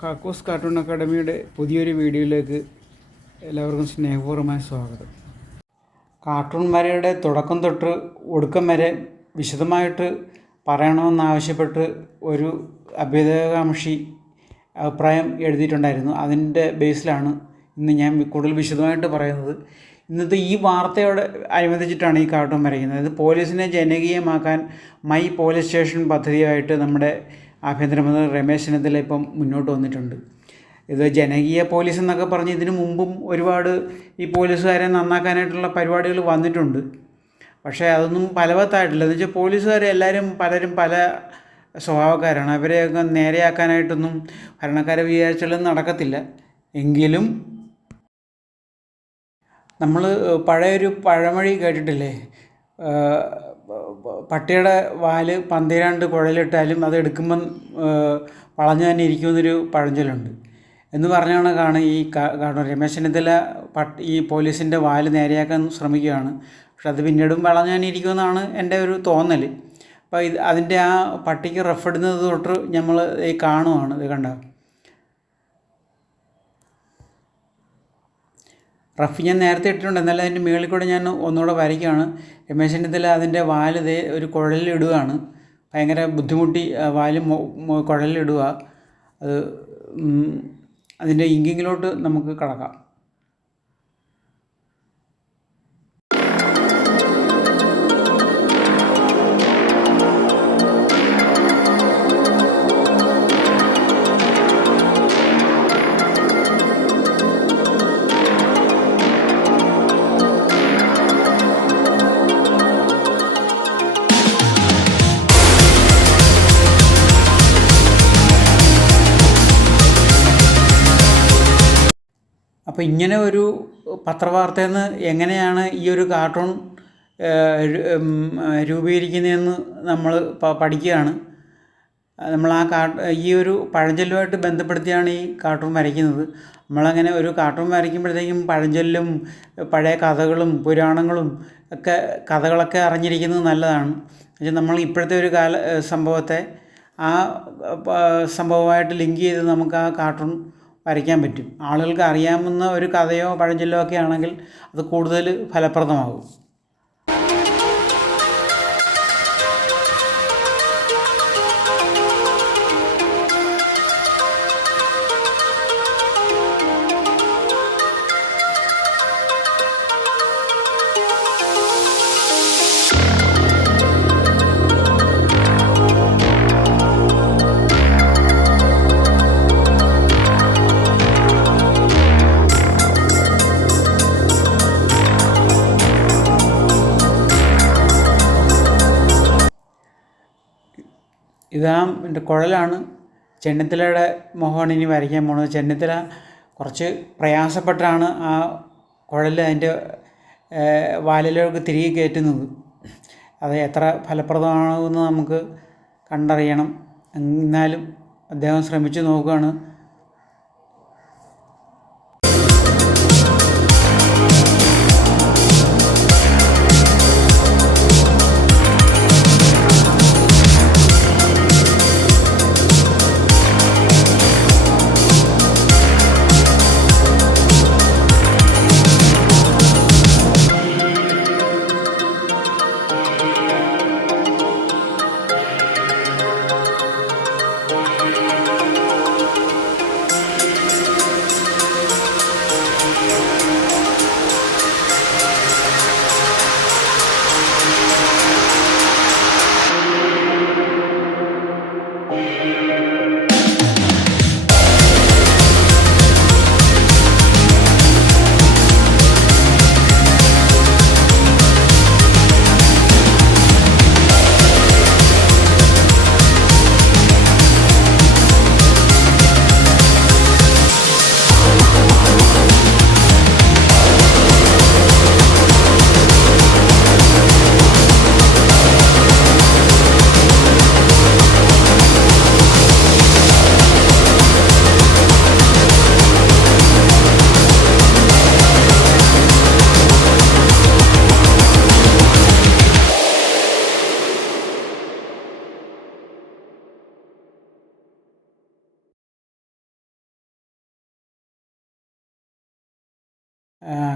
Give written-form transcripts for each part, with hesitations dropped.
ഹാക്കോസ് cartoon അക്കാഡമിയുടെ പുതിയൊരു വീഡിയോയിലേക്ക് എല്ലാവർക്കും സ്നേഹപൂർവ്വമായ സ്വാഗതം. കാർട്ടൂൺമാരുടെ തുടക്കം തൊട്ട് ഒടുക്കം വരെ വിശദമായിട്ട് പറയണമെന്നാവശ്യപ്പെട്ട് ഒരു അഭ്യുദയകാംക്ഷി അഭിപ്രായം എഴുതിയിട്ടുണ്ടായിരുന്നു. അതിൻ്റെ ബേസിലാണ് ഇന്ന് ഞാൻ കൂടുതൽ വിശദമായിട്ട് പറയുന്നത്. ഇന്നത്തെ ഈ വാർത്തയോട് അനുബന്ധിച്ചിട്ടാണ് ഈ കാർട്ടൂൺ വരയ്ക്കുന്നത്. ഇത് പോലീസിനെ ജനകീയമാക്കാൻ മൈ പോലീസ് സ്റ്റേഷൻ പദ്ധതിയായിട്ട് നമ്മുടെ ആഭ്യന്തരമന്ത്രി രമേശ് ചെന്നിത്തല ഇപ്പം മുന്നോട്ട് വന്നിട്ടുണ്ട്. ഇത് ജനകീയ പോലീസ് എന്നൊക്കെ പറഞ്ഞ് ഇതിനു മുമ്പും ഒരുപാട് ഈ പോലീസുകാരെ നന്നാക്കാനായിട്ടുള്ള പരിപാടികൾ വന്നിട്ടുണ്ട്. പക്ഷേ അതൊന്നും ഫലവത്തായിട്ടില്ല. എന്ന് വെച്ചാൽ പോലീസുകാരെ പലരും പല സ്വഭാവക്കാരാണ്. അവരെയൊക്കെ നേരെയാക്കാനായിട്ടൊന്നും ഭരണക്കാരെ വിചാരിച്ചാലും നടക്കത്തില്ല. എങ്കിലും നമ്മൾ പഴയൊരു പഴമൊഴി കേട്ടിട്ടില്ലേ, പട്ടിയുടെ വാല് പന്തിരാണ്ട് കുഴലിട്ടാലും അത് എടുക്കുമ്പം വളഞ്ഞു തന്നെ ഇരിക്കുമെന്നൊരു പഴഞ്ചൊല്ലുണ്ട്. എന്ന് പറഞ്ഞ കണക്കാണ് ഈ രമേശ് ചെന്നിത്തല ഈ പോലീസിൻ്റെ വാല് നേരെയാക്കാൻ ശ്രമിക്കുകയാണ്. പക്ഷെ അത് പിന്നീടും വളഞ്ഞു തന്നെ ഇരിക്കുമെന്നാണ് എൻ്റെ ഒരു തോന്നൽ. അപ്പോൾ അതിൻ്റെ ആ പട്ടിക്ക് റഫ് ഇടുന്നത് തൊട്ട് നമ്മൾ ഈ കാണുവാണ്. ഇത് കണ്ട റഫ് ഞാൻ നേരത്തെ ഇട്ടിട്ടുണ്ട്, എന്നാലും അതിൻ്റെ മുകളിൽ കൂടെ ഞാൻ ഒന്നുകൂടെ വരയ്ക്കുകയാണ്. രമേശ് ചെന്നിത്തല അതിൻ്റെ വാല് ഒരു കുഴലിലിടുകയാണ്. ഭയങ്കര ബുദ്ധിമുട്ടി വാല് കുഴലിലിടുക. അത് അതിൻ്റെ ഇങ്കിങ്ങിലോട്ട് നമുക്ക് കടക്കാം. അപ്പോൾ ഇങ്ങനെ ഒരു പത്രവാർത്തയിൽ നിന്ന് എങ്ങനെയാണ് ഈ ഒരു കാർട്ടൂൺ രൂപീകരിക്കുന്നതെന്ന് നമ്മൾ പഠിക്കുകയാണ്. നമ്മൾ ഈ ഒരു പഴഞ്ചൊല്ലുമായിട്ട് ബന്ധപ്പെടുത്തിയാണ് ഈ കാർട്ടൂൺ വരയ്ക്കുന്നത്. നമ്മളങ്ങനെ ഒരു കാർട്ടൂൺ വരയ്ക്കുമ്പോഴത്തേക്കും പഴഞ്ചൊല്ലും പഴയ കഥകളും പുരാണങ്ങളും കഥകളൊക്കെ അറിഞ്ഞിരിക്കുന്നത് നല്ലതാണ്. എന്നുവെച്ചാൽ നമ്മൾ ഇപ്പോഴത്തെ ഒരു സംഭവത്തെ ആ സംഭവമായിട്ട് ലിങ്ക് ചെയ്ത് നമുക്ക് ആ കാർട്ടൂൺ വരയ്ക്കാൻ പറ്റും. ആളുകൾക്ക് അറിയാവുന്ന ഒരു കഥയോ പഴഞ്ചൊല്ലോ ഒക്കെ ആണെങ്കിൽ അത് കൂടുതൽ ഫലപ്രദമാകും. എൻ്റെ കുഴലാണ്. ചെന്നിത്തലയുടെ മുഖമാണ് ഇനി വരയ്ക്കാൻ പോകുന്നത്. ചെന്നിത്തല കുറച്ച് പ്രയാസപ്പെട്ടാണ് ആ കുഴൽ അതിൻ്റെ വാലിലേക്ക് തിരികെ കയറ്റുന്നത്. അത് എത്ര ഫലപ്രദമാണെന്ന് നമുക്ക് കണ്ടറിയണം. എന്നാലും അദ്ദേഹം ശ്രമിച്ചു നോക്കുകയാണ്.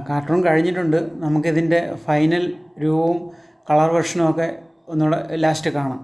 കാർട്ടൂൺ കഴിഞ്ഞിട്ടുണ്ട്. നമുക്കിതിൻ്റെ ഫൈനൽ രൂപവും കളർ വെർഷനും ഒക്കെ ഒന്നുകൂടെ ലാസ്റ്റ് കാണാം.